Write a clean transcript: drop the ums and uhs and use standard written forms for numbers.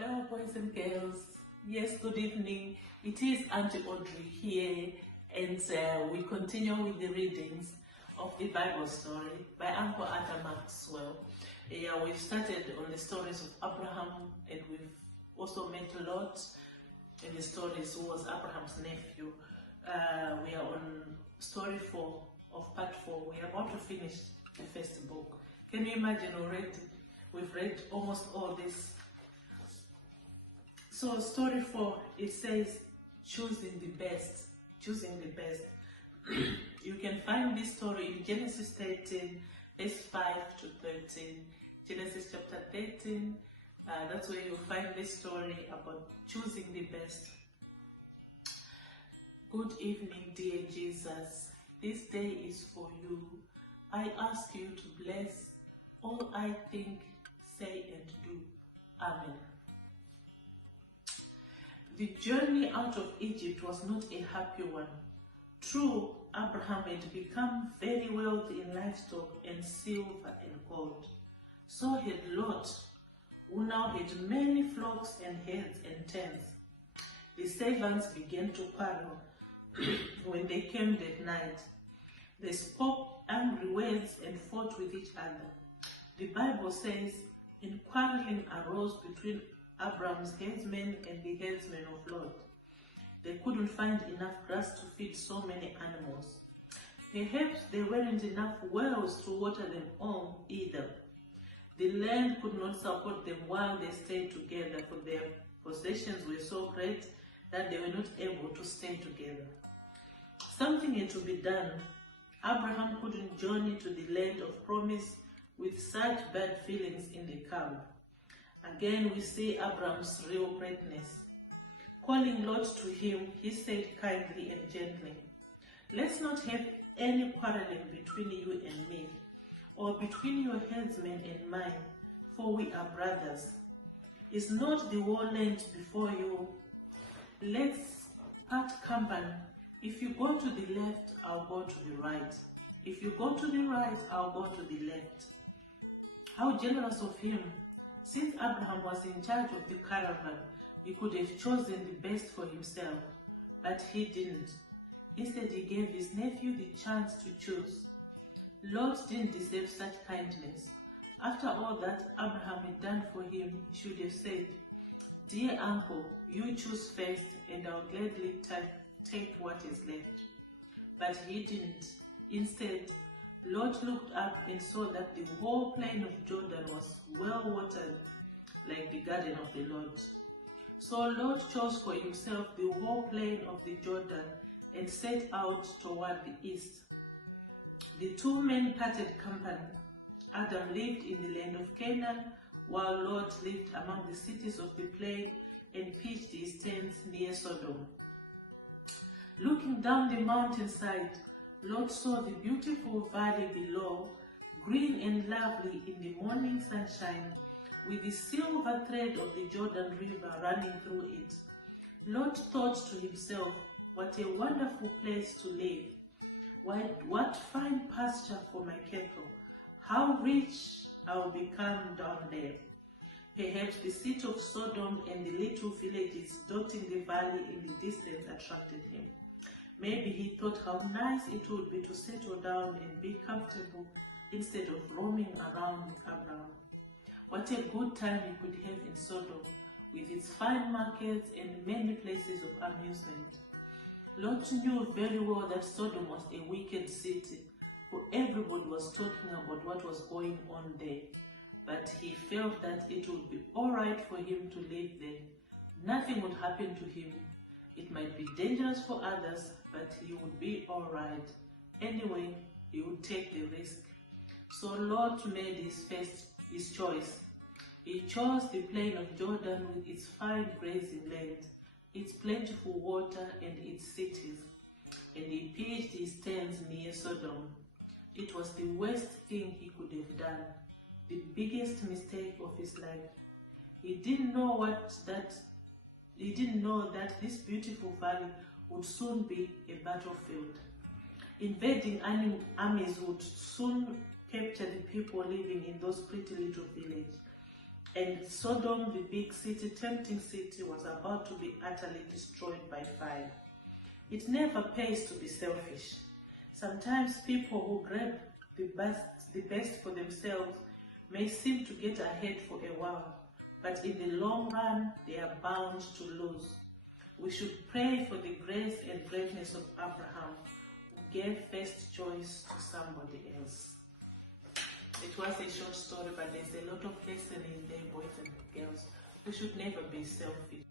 Hello, boys and girls. Yes, good evening. It is Auntie Audrey here, and we continue with the readings of the Bible story by Uncle Arthur Maxwell. Yeah, we've started on the stories of Abraham, and we've also met Lot in the stories who was Abraham's nephew. We are on story 4 of part 4. We are about to finish the first book. Can you imagine already? We've read almost all this. So story 4, it says, choosing the best. Choosing the best. You can find this story in Genesis 13, verse 5 to 13. Genesis chapter 13, that's where you'll find this story about choosing the best. Good evening, dear Jesus. This day is for you. I ask you to bless all I think, say, and do. Amen. The journey out of Egypt was not a happy one. True, Abraham had become very wealthy in livestock and silver and gold. So had Lot, who now had many flocks and herds and tents. The servants began to quarrel when they came at night. They spoke angry words and fought with each other. The Bible says, and quarreling arose between Abram's herdsmen and the herdsmen of Lot. They couldn't find enough grass to feed so many animals. Perhaps there weren't enough wells to water them all either. The land could not support them while they stayed together, for their possessions were so great that they were not able to stay together. Something had to be done. Abraham couldn't journey to the land of promise with such bad feelings in the camp. Again, we see Abraham's real greatness. Calling Lot to him, he said kindly and gently, let's not have any quarreling between you and me, or between your herdsmen and mine, for we are brothers. Is not the whole land before you? Let's part company. If you go to the left, I'll go to the right. If you go to the right, I'll go to the left. How generous of him! Since Abraham was in charge of the caravan, he could have chosen the best for himself, but he didn't. Instead, he gave his nephew the chance to choose. Lot didn't deserve such kindness. After all that Abraham had done for him, he should have said, dear uncle, you choose first, and I'll gladly take what is left. But he didn't. Instead, Lot looked up and saw that the whole plain of Jordan was well watered, like the garden of the Lord. So Lot chose for himself the whole plain of the Jordan and set out toward the east. The two men parted company. Adam lived in the land of Canaan, while Lot lived among the cities of the plain and pitched his tents near Sodom. Looking down the mountainside, Lot saw the beautiful valley below, green and lovely in the morning sunshine, with the silver thread of the Jordan River running through it. Lot thought to himself, what a wonderful place to live. What fine pasture for my cattle. How rich I'll become down there. Perhaps the city of Sodom and the little villages dotting the valley in the distance attracted him. Maybe he thought how nice it would be to settle down and be comfortable instead of roaming around with Abraham. What a good time he could have in Sodom, with its fine markets and many places of amusement. Lot knew very well that Sodom was a wicked city, for everybody was talking about what was going on there. But he felt that it would be all right for him to live there. Nothing would happen to him. It might be dangerous for others, but he would be all right. Anyway, he would take the risk. So Lot made his choice. He chose the plain of Jordan with its fine grazing land, its plentiful water and its cities, and he pitched his tents near Sodom. It was the worst thing he could have done, the biggest mistake of his life. He didn't know that this beautiful valley would soon be a battlefield. Invading armies would soon capture the people living in those pretty little villages. And Sodom, the big city, tempting city, was about to be utterly destroyed by fire. It never pays to be selfish. Sometimes people who grab the best for themselves may seem to get ahead for a while, but in the long run, they are bound to lose. We should pray for the grace and greatness of Abraham, who gave first choice to somebody else. It was a short story, but there's a lot of lesson in there, boys and girls. We should never be selfish.